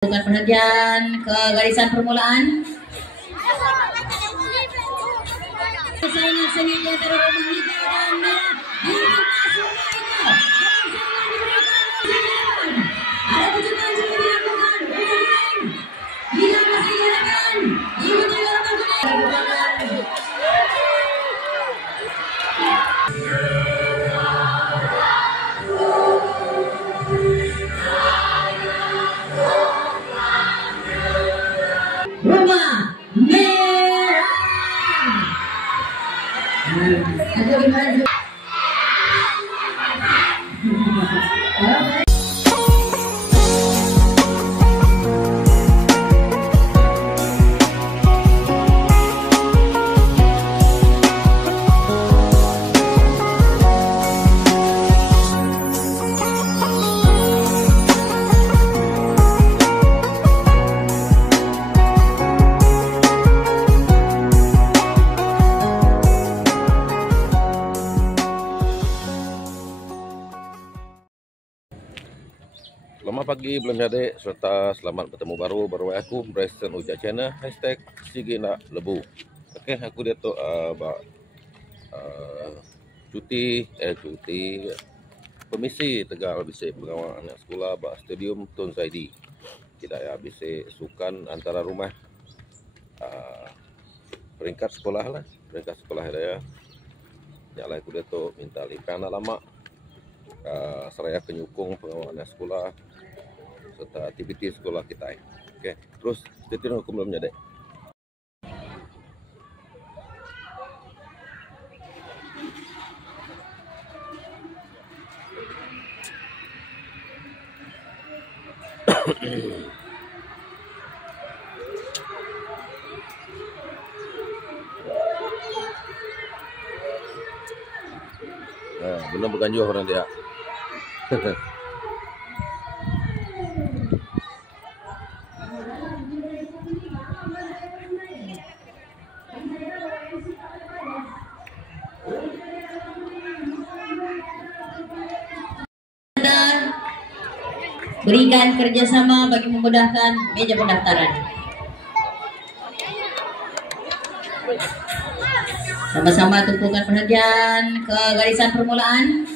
Bukan perhatian ke garisan permulaan. Persaingan sengit di antara rumah hijau dan merah dibuka semua itu. Jangan diberikan kejutan. Ada kejutan sudah dilakukan. Bila masih dilakukan, diikuti kartu kuning. Rumah merah. Ada di mana? Selamat pagi belum jadi serta selamat bertemu baru aku Bryson Uja Channel #Sigina Lebu. Oke, aku dia tu cuti permisi Tegal bisa pengawal anak sekolah stadium Tun Zaidi. Kita ya bisa sukan antara rumah peringkat sekolah ya. Nyala aku dia tu minta limpah anak lama. Seraya penyukung pengawal anak sekolah serta aktiviti sekolah kita. Oke, terus stay aku belum jadi. Nah, belum berganjur orang dia. Berikan kerjasama bagi memudahkan meja pendaftaran. Sama-sama tumpukan perhatian ke garisan permulaan.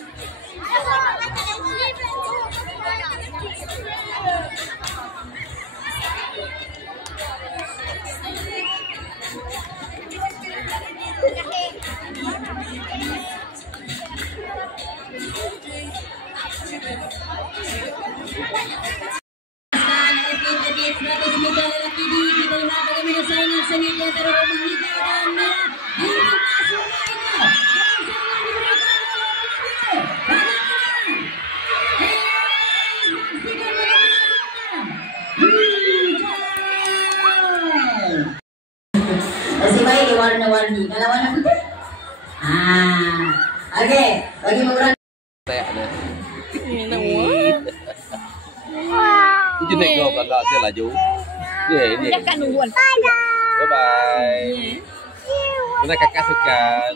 Masih baik di warna-warni. Kalau warna putih, oke. Bagi mengurangi. Itu nek kau belakang dia laju. Ini. Bye bye. Mana kakak sukan.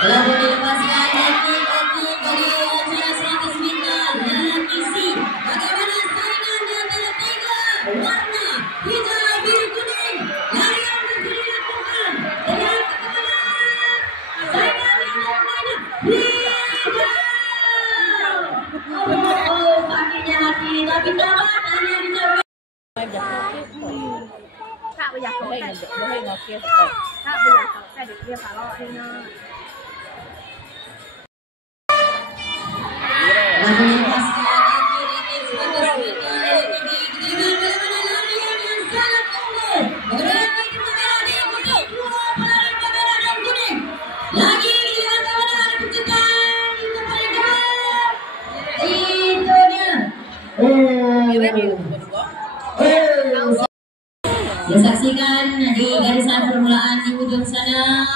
Telah dilepaskan detik bagi acara 100 meter dalam misi. Bagaimana saingan di antara tiga warna hijau, biru, kuning. Larian terus dilakukan. Dengan kemenangan saingan di antara hijau. Oh, pakinya hati tapi dapat hanya dicapai. Bây giờ có thể ngồi kia rồi. Bây giờ có thể được kia phải lo đi nữa. Disaksikan di garisan permulaan di ujung sana.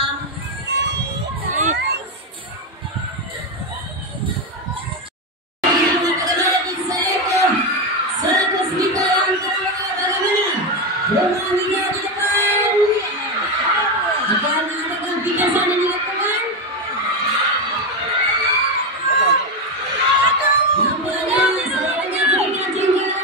Akan adakah pitasan yang dilakukan? Nampaknya sebenarnya tidak juga.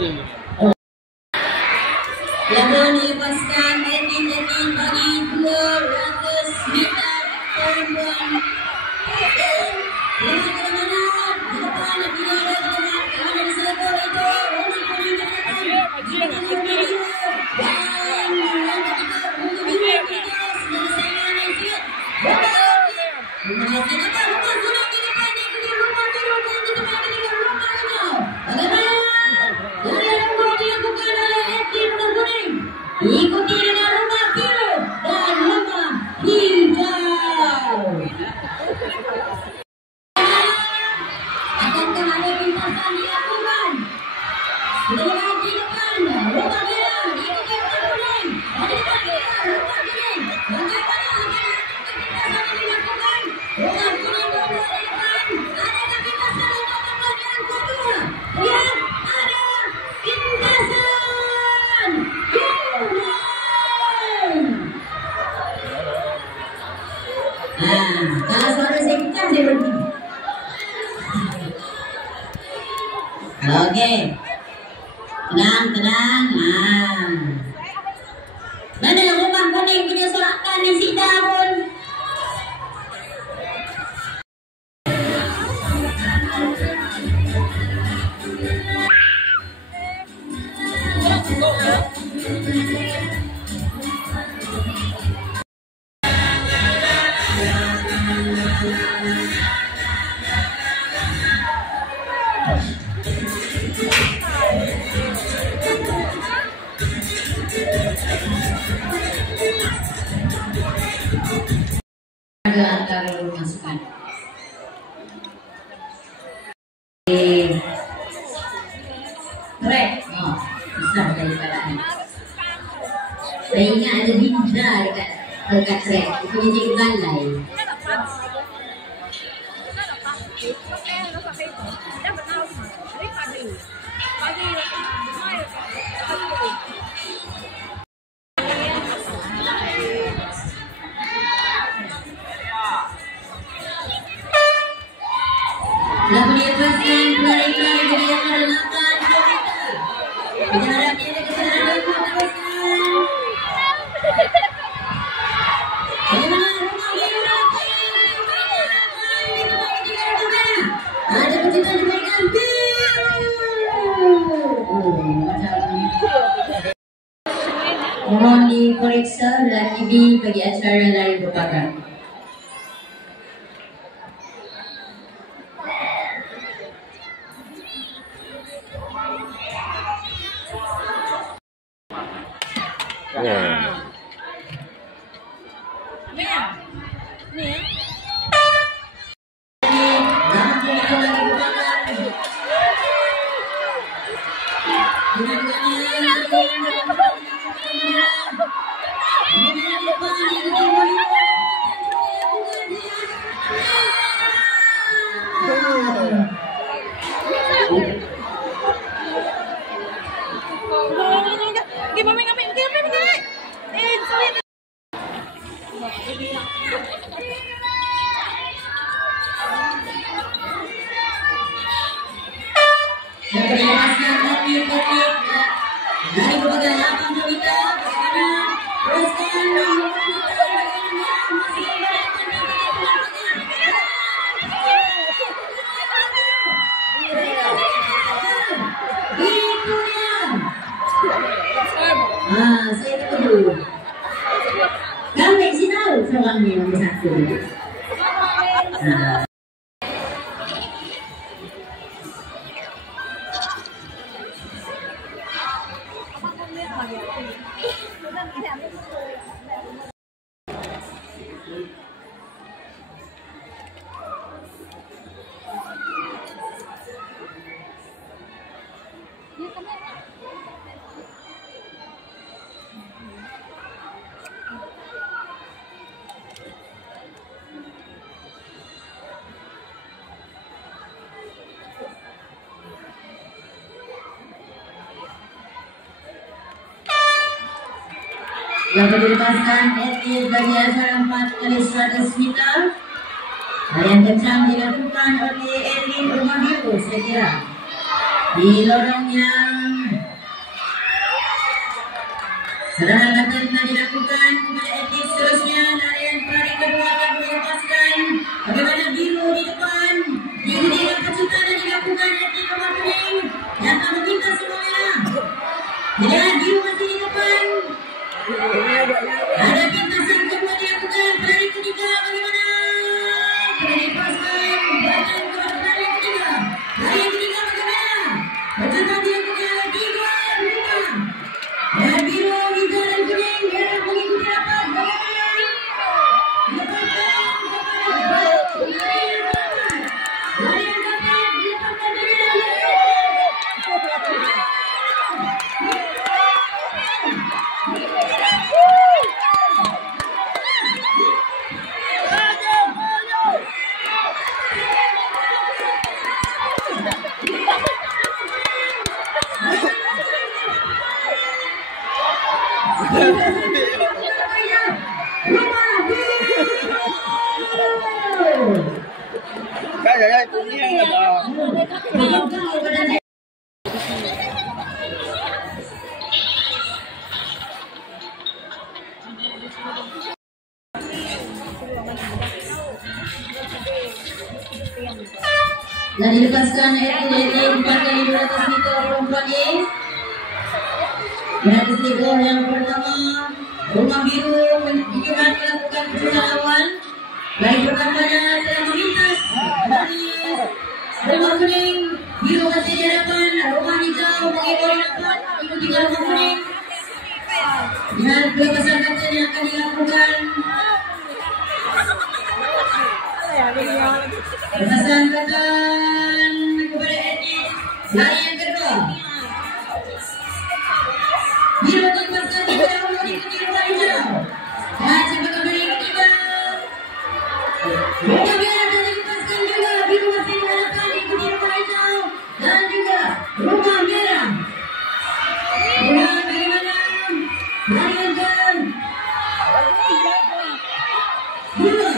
Yang dilepaskan atlet-atlet bagi 200 meter perempuan. Dengan kemenangan di depan tidak ada kemenangan kerana di selekor itu orang kuning datang dengan biru dan orang ketiga untuk biru terus dan saingan yang siap. Masih dapat rumah sudah di depan ikuti rumah biru dan di depan ketiga rumah hijau. Bagaimana? Dari yang baru dilakukan oleh atlet rumah kuning diikuti dengan rumah biru dan rumah hijau. Akankah ada pintasan dilakukan? Dengan di depan rumah merah diikuti rumah kuning dan di depan kita rumah kuning. Bagaimana akan pintasan yang dilakukan? Rumah kuning berada di depan. Adakah pintasan untuk nomor yang kedua? Lihat, ada pintasan. Kalau suara saya kencang saya berhenti. Oke, tenang. Mana rumah kuning punya sorakan yang Sida pun. Antara masukan. Trek, besar daripada ini. Saya ingat ada bintang dekat trek. Itu jadi galai. Lalu dilepaskan pelari-pelari dari yang terletak kilometer. Jaraknya ada kesedaran teruskan. Bagaimana rumah biru ada kejutan diberikan mohon diperiksa dan TV bagi acara lari berpagar. Dari berbagai 80 meter, teruskan itu dia. Saya tunggu. Kami sih tahu seorang yang satu. Lalu dilepaskan atlet bagi acara 4x100 meter. Yang kencang dilakukan oleh atlet rumah biru saya kira. Di lorong yang Serangan telah dilakukan kepada etik seterusnya. Larian pelari kedua akan melepaskan. Bagaimana biru di depan. Dengan kejutan yang dilakukan etik nomor kuning yang akan meminta semua merah. Dengan biru masih di depan. Ada pintas yang kedua dilakukan. Pelari ketiga bagaimana? Telah dilepaskan. Bahkan kepada pelari ketiga. Pelari yang ketiga bagaimana? Kejutan dilakukan oleh tiga berubah. Dan biru, hijau dan kuning merah mengikuti rapat. Bagaimana? Dilepaskan kepada pelari yang dapat. Pelari yang dapat dilepaskan dari dalam. Kayak punya ada. Dan dilepaskan Eti 4x200 meter perempuan Y. 200 meter yang pertama, rumah biru ingin melakukan kejutan awal. Lain pertamanya telah melintas dari rumah kuning. Biru masih di hadapan, rumah hijau mengekor di depan, ikuti rumah kuning. Dengan pelepasan kapten yang akan dilakukan. Pelepasan kapten kepada Eti. Lari yang kedua. Biru melepaskan tiga dahulu diikuti rumah hijau. Dan cepat kembali ketiga. Rumah merah telah dilepaskan juga. Biru masih di hadapan diikuti rumah hijau. Dan juga rumah merah. Rumah bagaimana? Lari yang kedua. Dua.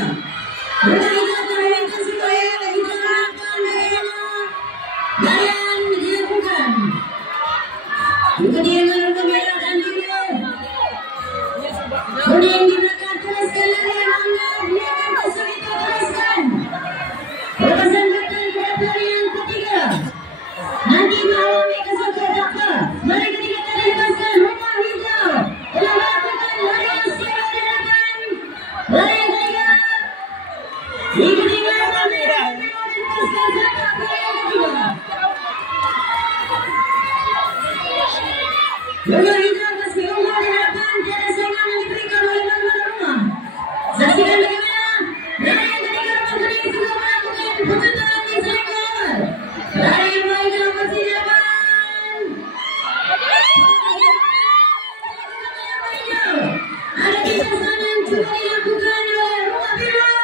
Rumah hijau telah melintas supaya hijau hadapan bagaimana? Larian dilakukan. Ikuti dengan rumah merah dan biru. Kuning di belakang teruskan larian anda. Biarkan kosong itu teruskan. Lepasan kapten kepada pelari yang ketiga. Nanti mengalami kesukaan apa? Pelari ketiga telah dilepaskan. Rumah hijau telah melakukan larian secara di depan. Pelari yang ketiga. Ikuti dengan rumah merah. Dilepaskan serta pelari yang ketiga. Rumah hijau masih unggul di hadapan. Tiada saingan yang diberikan oleh tuan rumah. Saksikan bagaimana pelari yang ketiga rumah kuning juga melakukan kejutan di saingan awal. Pelari yang hijau masih di depan. Ada pintasan yang coba dilakukan oleh rumah biru.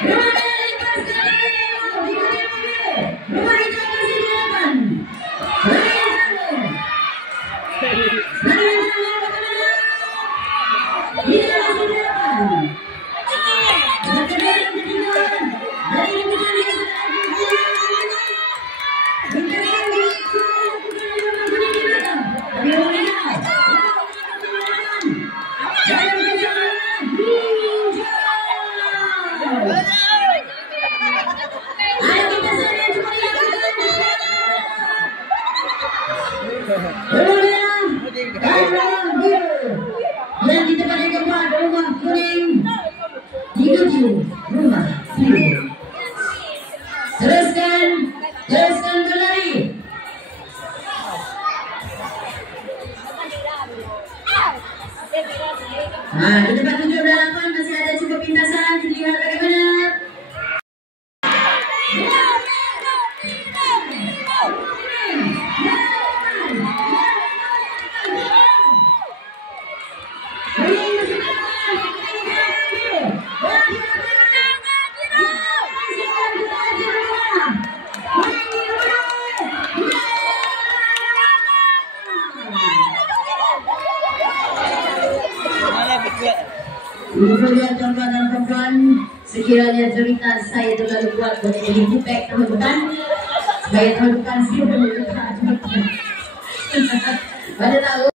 Rumah merah dilepaskan oleh biru. Ikuti rumah biru. Rumah hijau masih di depan. Pelari yang terakhir. Lari yang terakhir bagaimana? Biru masih di depan. Kedua yang ketiga. Lari yang ketiga sudah bagaimana? Bintang yang dilakukan oleh rumah kuning di belakang. Rumah merah. Jalan kejutan hijau. Ada pintasan yang coba dilakukan bagaimana? Rumah merah dan rumah biru. Dan di depan yang keempat rumah kuning diikuti rumah biru. Teruskan berlari. Di depan 7-8 masih ada cukup pintasan. Lihat bagaimana. Ibu lihat tuan-tuan dan perempuan, sekiranya cerita saya terlalu kuat boleh jadi feedback teman-teman. Supaya teman-teman siap menunjukkan. Pada tahu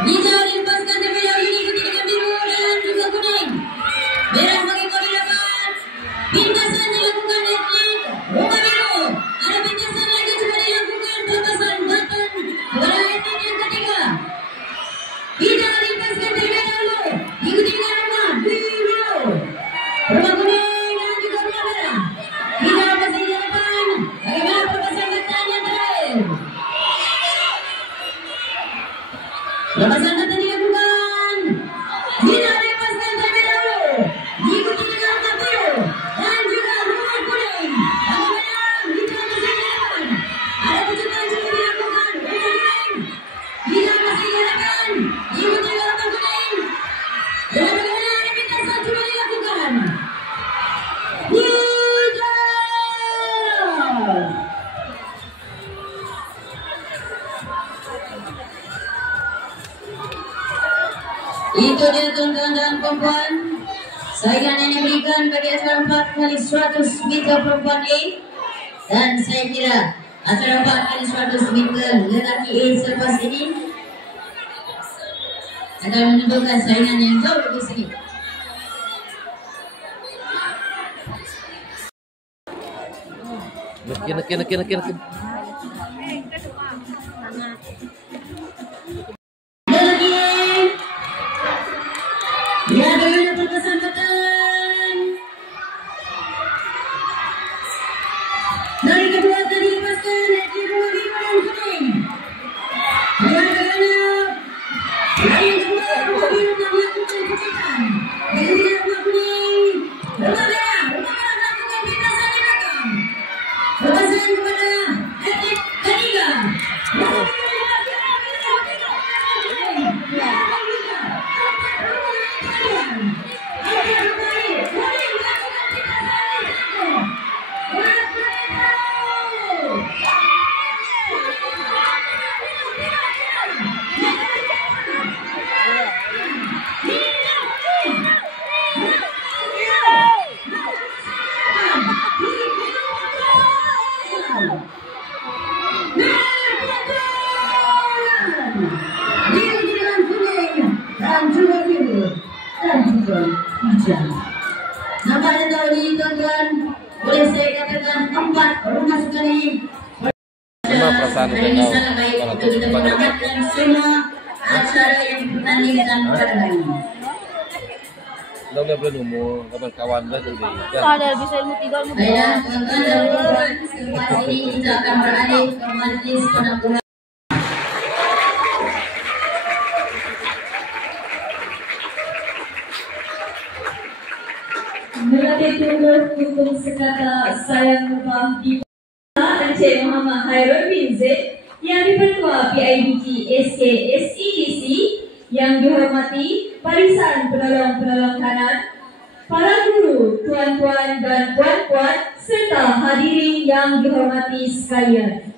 Hijau dilepaskan terlebih dahulu diikuti dengan biru dan juga kuning. Merah bagi kodi dapat. Pintasan dilakukan atlet Bunga Biru. Ada pintasan lagi juga dilakukan pelepasan button kepada atlet yang ketiga. Hijau dilepaskan terlebih dahulu diikuti dengan rumah biru. Rumah kuning dan juga rumah merah. Hijau masih di depan. Bagaimana pelepasan button yang terakhir? Lepasan button dilakukan. Hijau dilepaskan terlebih dahulu diikuti dengan rumah biru dan juga rumah kuning. Bagaimana hijau masih di depan? Ada kejutan juga dilakukan. Rumah kuning. Hijau masih di depan diikuti dengan rumah kuning. Dan bagaimana ada pintasan juga dilakukan. Hijau. Itu dia tuan-tuan dan perempuan. Saingan yang diberikan bagi acara 4 kali 100 meter perempuan A. Dan saya kira acara 4 kali 100 meter lelaki A selepas ini akan menentukan saingan yang jauh lebih sengit. Nekin. Lelaki A. Ya, bagaimana pelepasan button? Dari kedua tadi lepaskan dari rumah biru dan kuning. Dan bagaimana dari kedua rumah biru yang melakukan kejutan. Dengan tidak rumah kuning. Rumah merah melakukan pintasan di belakang. Lepasan kepada atlet ketiga. Nampaknya tahun ini tuan-tuan, boleh saya katakan 4 rumah sekali. Hari ini sangat baik untuk kita menamatkan semua acara yang dipertandingkan pada hari ini. Lo boleh umur kawan-kawan dah tu dia. Ada bisa ilmu 3 ilmu 2. Baiklah tuan-tuan dan perempuan, selepas ini kita akan beralih ke majlis penangguhan. Melatih tunggu untuk sekata sayang lebam di Encik Muhammad Hairul bin Zaid yang dipertua PIBG SKSEDC yang dihormati barisan penolong-penolong kanan, para guru, tuan-tuan dan puan-puan serta hadirin yang dihormati sekalian.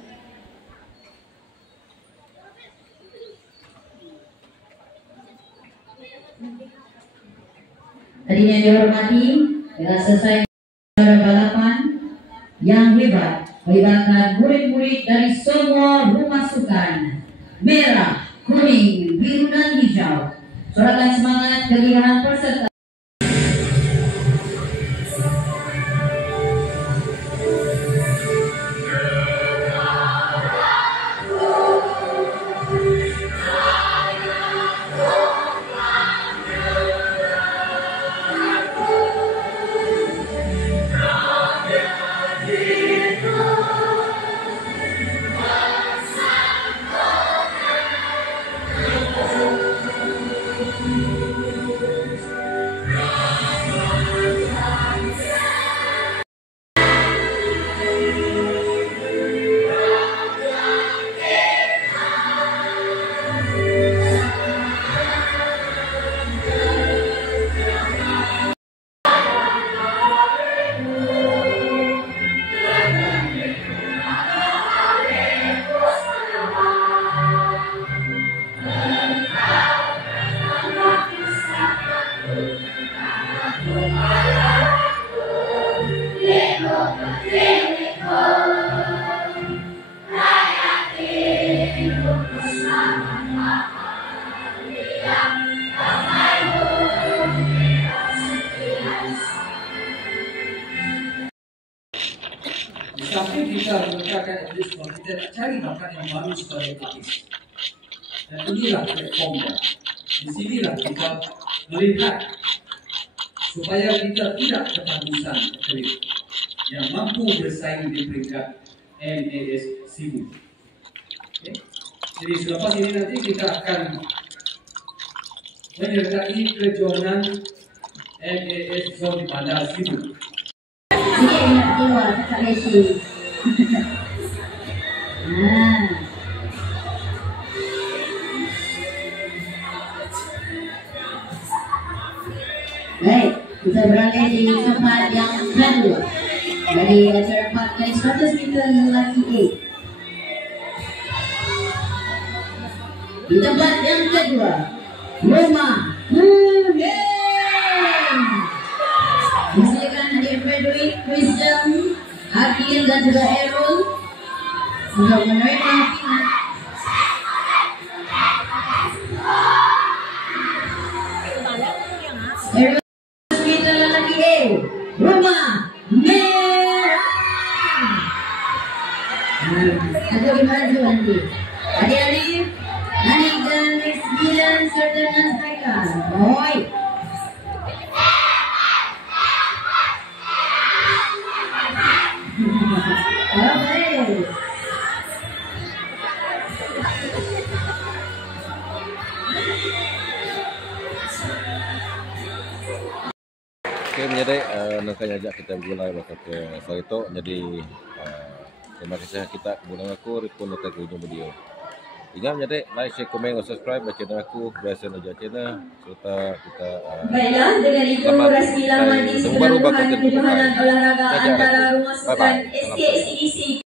Hadirin yang dihormati, telah selesai acara balapan yang hebat melibatkan murid-murid dari semua rumah sukan merah, kuning, biru dan hijau. Sorakan semangat kelihayan peserta. membangun supaya etis. Dan inilah platformnya. Di sinilah kita melihat supaya kita tidak ketakutan yang mampu bersaing di peringkat MAS Sibu. Okay. Jadi selepas ini nanti kita akan menyertai kejuaraan MAS Zone Bandar Sibu. Ini nak keluar Kak Resi. Baik, kita beralih di tempat yang kedua dari acara park dari 100 meter lelaki A. Di tempat yang kedua, Roma Misalkan Hadir Frederick, Wisdom, Akil dan juga Errol untuk menerima pingat. Errol kita lagi Roma Merah. Ada di maju nanti. Adik-adik, naik ke next 9 serta mereka. Boy. Oke, menjadi nakanya ajak kita mulai masa ke Sarito. Jadi terima kasih kita kemudian aku ripun nota kunjung video. Ingat menjadi like, share, komen, dan subscribe channel aku biasa aja channel serta kita Baiklah, dengan itu resmi laman di Tuhan Kejohanan Olahraga antara Rumah Sukan SKSEDC